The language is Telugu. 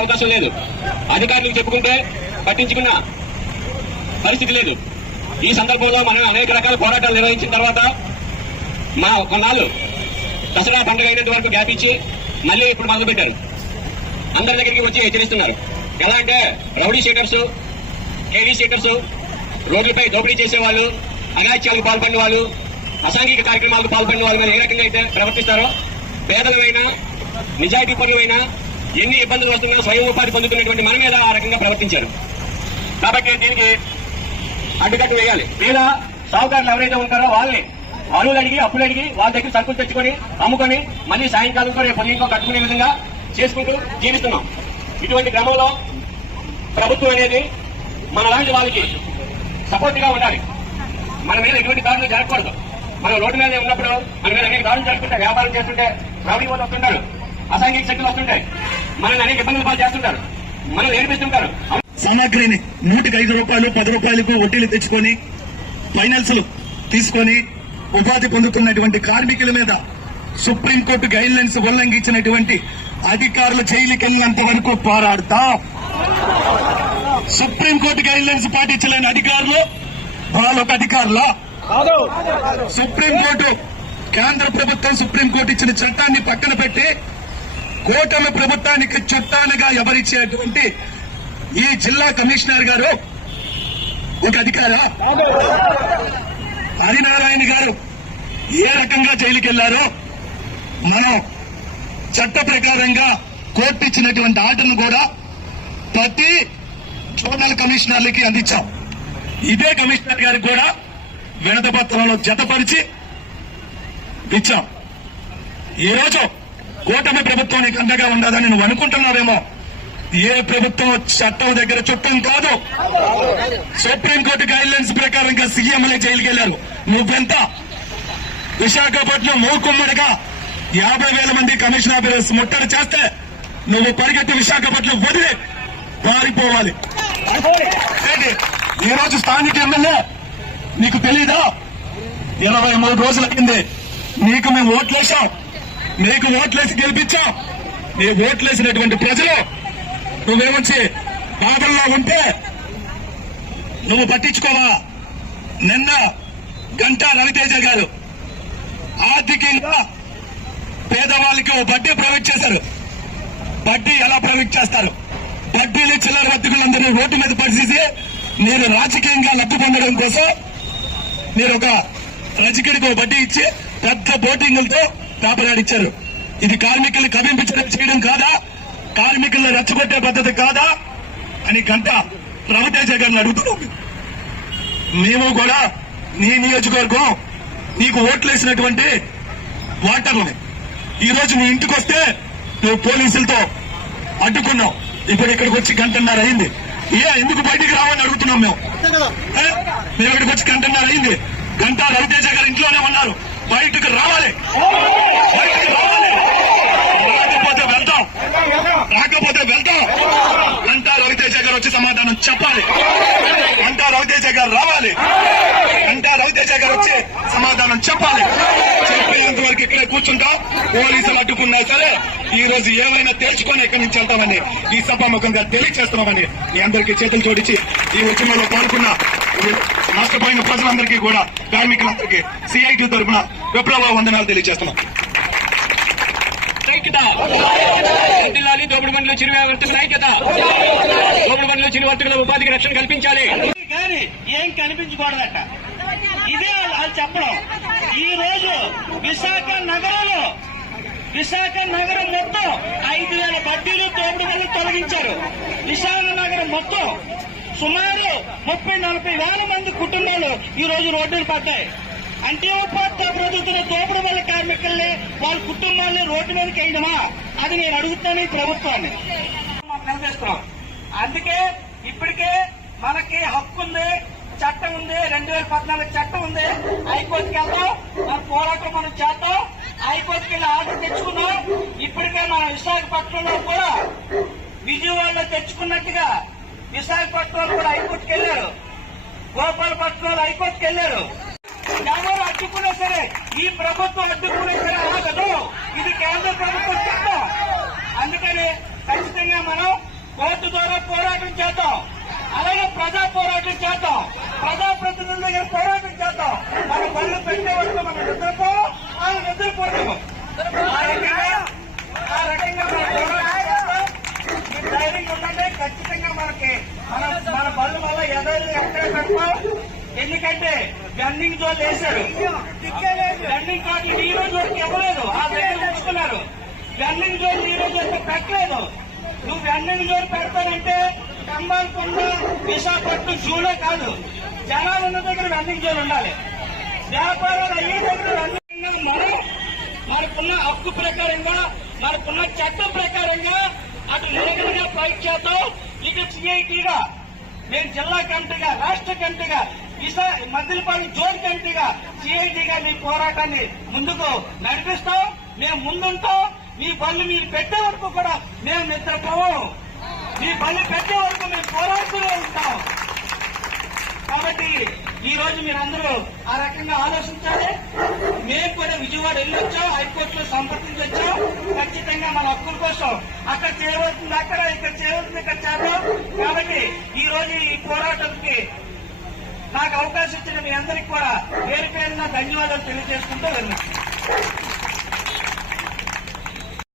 అవకాశం లేదు. అధికారులకు చెప్పుకుంటే పట్టించుకున్న పరిస్థితి లేదు. ఈ సందర్భంలో మనం అనేక రకాల పోరాటాలు నిర్వహించిన తర్వాత కొన్నాళ్ళు దసరా పండుగ అయినంత వరకు గ్యాప్ ఇచ్చి మళ్ళీ ఇప్పుడు మొదలు పెట్టారు. అందరి దగ్గరికి వచ్చి హెచ్చరిస్తున్నారు. ఎలా అంటే రౌడీ షీటర్స్, కేవీ షీటర్స్, రోడ్లపై దోపిడీ చేసేవాళ్ళు, అఘాయిత్యాలకు పాల్పడిన వాళ్ళు, అసాంఘిక కార్యక్రమాలకు పాల్పడిన వాళ్ళు ఏ రకంగా అయితే ప్రవర్తిస్తారో పేదలమైనా నిజాయితీ పనులైనా ఎన్ని ఇబ్బందులు వస్తున్నా స్వయం ఉపాధి పొందుతున్నటువంటి మన మీద ఆ రకంగా ప్రవర్తించారు. కాబట్టి దీనికి అడ్డుకట్టు వేయాలి. లేదా సాగుకారులు ఎవరైతే ఉంటారో వాళ్ళని అరువులు అడిగి అప్పులు అడిగి వాళ్ళ దగ్గర సరుకులు తెచ్చుకొని అమ్ముకొని మళ్ళీ సాయంకాలం కూడా పొలింకో కట్టుకునే విధంగా చేసుకుంటూ జీవిస్తున్నాం. ఇటువంటి క్రమంలో ప్రభుత్వం అనేది మన లాంటి వాళ్ళకి సపోర్ట్ గా ఉండాలి. మన మీద ఎటువంటి దాడులు జరగకూడదు. మనం రోడ్డు మీద ఉన్నప్పుడు మన మీద అనేక దాడులు జరుగుతుంటాయి. వ్యాపారం చేస్తుంటే రౌడీ వాళ్ళు వస్తుంటారు, అసాంఘిక శక్తులు వస్తుంటాయి, మనల్ని అనేక ఇబ్బందులు పాలు చేస్తుంటారు, మనం ఏడిపిస్తుంటారు. సామాగ్రిని 105 రూపాయలు 10 రూపాయలకు వడ్డీలు తెచ్చుకొని ఫైనాన్స్ తీసుకొని ఉపాధి పొందుతున్నటువంటి కార్మికుల మీద సుప్రీంకోర్టు గైడ్ లైన్స్ ఉల్లంఘించినటువంటి అధికారులు జైలుకి వెళ్ళినంత వరకు పోరాడతాం. సుప్రీంకోర్టు గైడ్ లైన్స్ పాటించలేని అధికారులు వాళ్ళొక అధికారులా? సుప్రీంకోర్టు కేంద్ర ప్రభుత్వం సుప్రీంకోర్టు ఇచ్చిన చట్టాన్ని పక్కన పెట్టి కూటమి ప్రభుత్వానికి చట్టాలుగా ఎవరిచ్చేటువంటి ఈ జిల్లా కమిషనర్ గారు ఒక అధికారా? హరినారాయణ గారు ఏ రకంగా జైలుకి వెళ్లారో మనం చట్ట ప్రకారంగా కోర్టు ఇచ్చినటువంటి ఆర్డర్ను కూడా ప్రతి జోనల్ కమిషనర్లకి అందించాం. ఇదే కమిషనర్ గారికి కూడా వినతి పత్రంలో జతపరిచి ఇచ్చాం. ఈరోజు కూటమి ప్రభుత్వానికి అండగా ఉండదని నువ్వు అనుకుంటున్నావేమో. ఏ ప్రభుత్వం చట్టం దగ్గర చుట్టం కాదు. సుప్రీంకోర్టు గైడ్ లైన్స్ ప్రకారంగా సీఎంలే జైలుకి వెళ్లారు. నువ్వెంత? విశాఖపట్నం మూకుమ్మడిగా 50,000 మంది కమిషన్ ఆఫీసర్స్ ముట్టడి చేస్తే నువ్వు పరిగెత్తి విశాఖపట్నం వదిలి పారిపోవాలి. ఈ రోజు స్థానిక ఎమ్మెల్యే నీకు తెలీదా? 23 రోజుల కిందే నీకు మేము ఓట్లేసాం, నీకు ఓట్లేసి గెలిపించాం. నీ ఓట్లేసినటువంటి ప్రజలు నువ్వేమొచ్చి బాధల్లో ఉంటే నువ్వు పట్టించుకోవా? నిన్న గంటా రవితేజ గారు ఆర్థికంగా పేదవాళ్ళకి ఓ బడ్డీ ప్రొవైడ్ చేశారు. బడ్డీ ఎలా ప్రొవైడ్ చేస్తారు? బడ్డీలు చిల్లర వర్తకులందరినీ రోడ్డు మీద పరిచేసి నేను రాజకీయంగా లబ్ధి పొందడం కోసం మీరు ఒక రజకుడికి ఒక బడ్డీ ఇచ్చి పెద్ద బోటింగులతో కాపలాడిచ్చారు. ఇది కార్మికులు కవింపించడం చేయడం కాదా? కార్మికులను రెచ్చగొట్టే పద్ధతి కాదా అని గంటా రవితేజ గారిని అడుగుతున్నాం. మేము కూడా నీ నియోజకవర్గం నీకు ఓట్లేసినటువంటి ఓటర్లని ఈ రోజు నీ ఇంటికి వస్తే నువ్వు పోలీసులతో అడ్డుకున్నావు. ఇప్పుడు ఇక్కడికి వచ్చి గంటన్నర అయింది. ఎందుకు బయటికి రావని అడుగుతున్నాం మేము. ఇక్కడికి వచ్చి గంటన్నర అయింది. గంటా రవితేజ గారు ఇంట్లోనే ఉన్నారు. బయటకు రావాలి, బయటకు రావాలి. రాకపోతే వెళ్తాం. గంటా రవితేజ గారు వచ్చి సమాధానం చెప్పాలి. గంటా రవితేజ గారు రావాలి. గంటా రవితేజ గారు వచ్చి సమాధానం చెప్పాలి. చెప్పేంత వరకు ఇక్కడే కూర్చుంటాం. పోలీసులు అడ్డుకున్నా సరే ఈ రోజు ఏమైనా తేల్చుకొని ఇక్కడి నుంచి వెళ్తామని ఈ సభాముఖంగా తెలియజేస్తున్నామని మీ అందరికీ చేతులు జోడించి ఈ ఉద్యమంలో పాల్గొన్న నష్టపోయిన ప్రజలందరికీ కూడా కార్మికులందరికీ సిఐటి తరఫున విప్లవ వందనాలు తెలియజేస్తున్నాం. దోపిడి బండ్లు చిరు వర్తకుల ఐక్యత. దోపిడి బండ్లు చిరు వర్తకుల ఉపాధికి రక్షణ కల్పించాలి. కానీ ఏం కనిపించకూడదట. ఇదే వాళ్ళు చెప్పడం. ఈ రోజు విశాఖ నగరం మొత్తం 5,000 బడ్డీలు దోపిడి బండ్లు తొలగించారు. విశాఖ నగరం మొత్తం సుమారు 30-40 వేల మంది కుటుంబాలు ఈ రోజు రోడ్డును పడ్డాయి. అంటే ఉపాధి బ్రతుకుతున్న దోపిడి వల్ల కార్మికుల్ని వాళ్ళ కుటుంబాన్ని రోడ్డు మీదకి వేయడమా? అది నేను అడుగుతాను ఈ ప్రభుత్వాన్ని. నిలదీస్తున్నాం. అందుకే ఇప్పటికే మనకి హక్కు ఉంది, చట్టం ఉంది, 2014 చట్టం ఉంది. హైకోర్టుకి వెళ్తాం, మన పోరాటం మనం చేద్దాం. హైకోర్టుకి వెళ్ళి ఆర్డర్ తెచ్చుకున్నాం. ఇప్పటికే మన విశాఖపట్నంలో కూడా విజయవాడలో తెచ్చుకున్నట్టుగా విశాఖపట్నంలో కూడా హైకోర్టుకి వెళ్లారు. గోపాలపట్నంలో హైకోర్టుకి వెళ్లారు. ఎవరు అడ్డుకున్నా సరే, ఈ ప్రభుత్వం అడ్డుకున్నా సరే ఆగదు. ఇది కేంద్ర ప్రభుత్వం చట్టం. అందుకని ఖచ్చితంగా మనం కోర్టు ద్వారా పోరాటం చేద్దాం. అలాగే ప్రజా పోరాటం చేద్దాం. ప్రజాప్రతినిధుల దగ్గర పోరాటం చేద్దాం. మన పనులు పెట్టే వరకు మనం నిద్రపోం, వాళ్ళు నిద్రపోతాము. ఆ రకంగా మనం పోరాటం చేద్దాం. ఈ ధైర్యం ఉందంటే ఖచ్చితంగా మన బళ్ళు వల్ల ఎదురు ఎక్కడ పెడతాం. ఎందుకంటే గన్నింగ్ జోన్ వేశారు. గన్నింగ్ కార్డులు ఈ రోజు వరకు ఇవ్వలేదు. ఆ దగ్గర ఉంచుకున్నారు. గన్నింగ్ జోన్ ఈ రోజు వరకు పెట్టలేదు. నువ్వు గన్నింగ్ జోన్ పెడతానంటే కంబాలకొండ, విశాఖపట్నం జూలే కాదు, జనాలు ఉన్న దగ్గర గన్నింగ్ జోన్ ఉండాలి. వ్యాపారాలు అయ్యే దగ్గర మనకున్న హక్కు ప్రకారంగా, మనకున్న చట్టం ప్రకారంగా అటు నిలకడగా ఫైట్ చేద్దాం. ఇటు సిఐటిగా, నేను జిల్లా కమిటీగా, రాష్ట్ర కమిటీగా, మద్దిలపాడు జోన్ కమిటీగా, సిఐటిగా మీ పోరాటాన్ని ముందుకు నడిపిస్తాం. మేము ముందుంటాం. మీ బళ్ళు మీరు పెట్టే వరకు కూడా మేము నిద్రపోము. మీ బళ్ళు పెట్టే వరకు మేము పోరాడుతూనే ఉంటాం. కాబట్టి ఈ రోజు మీరందరూ ఆ రకంగా ఆలోచించాలి. మేము కూడా విజయవాడ వెళ్ళొచ్చాం, హైకోర్టులో సంప్రదించొచ్చాం. ఖచ్చితంగా మన హక్కుల కోసం అక్కడ చేయవలసింది అక్కడ, ఇక్కడ చేయవలసింది ఇక్కడ చేద్దాం. కాబట్టి ఈ రోజు ఈ పోరాటానికి నాకు అవకాశం ఇచ్చిన మీ అందరికీ కూడా పేరు పేరున ధన్యవాదాలు తెలియజేసుకుంటూ వెళ్ళాం.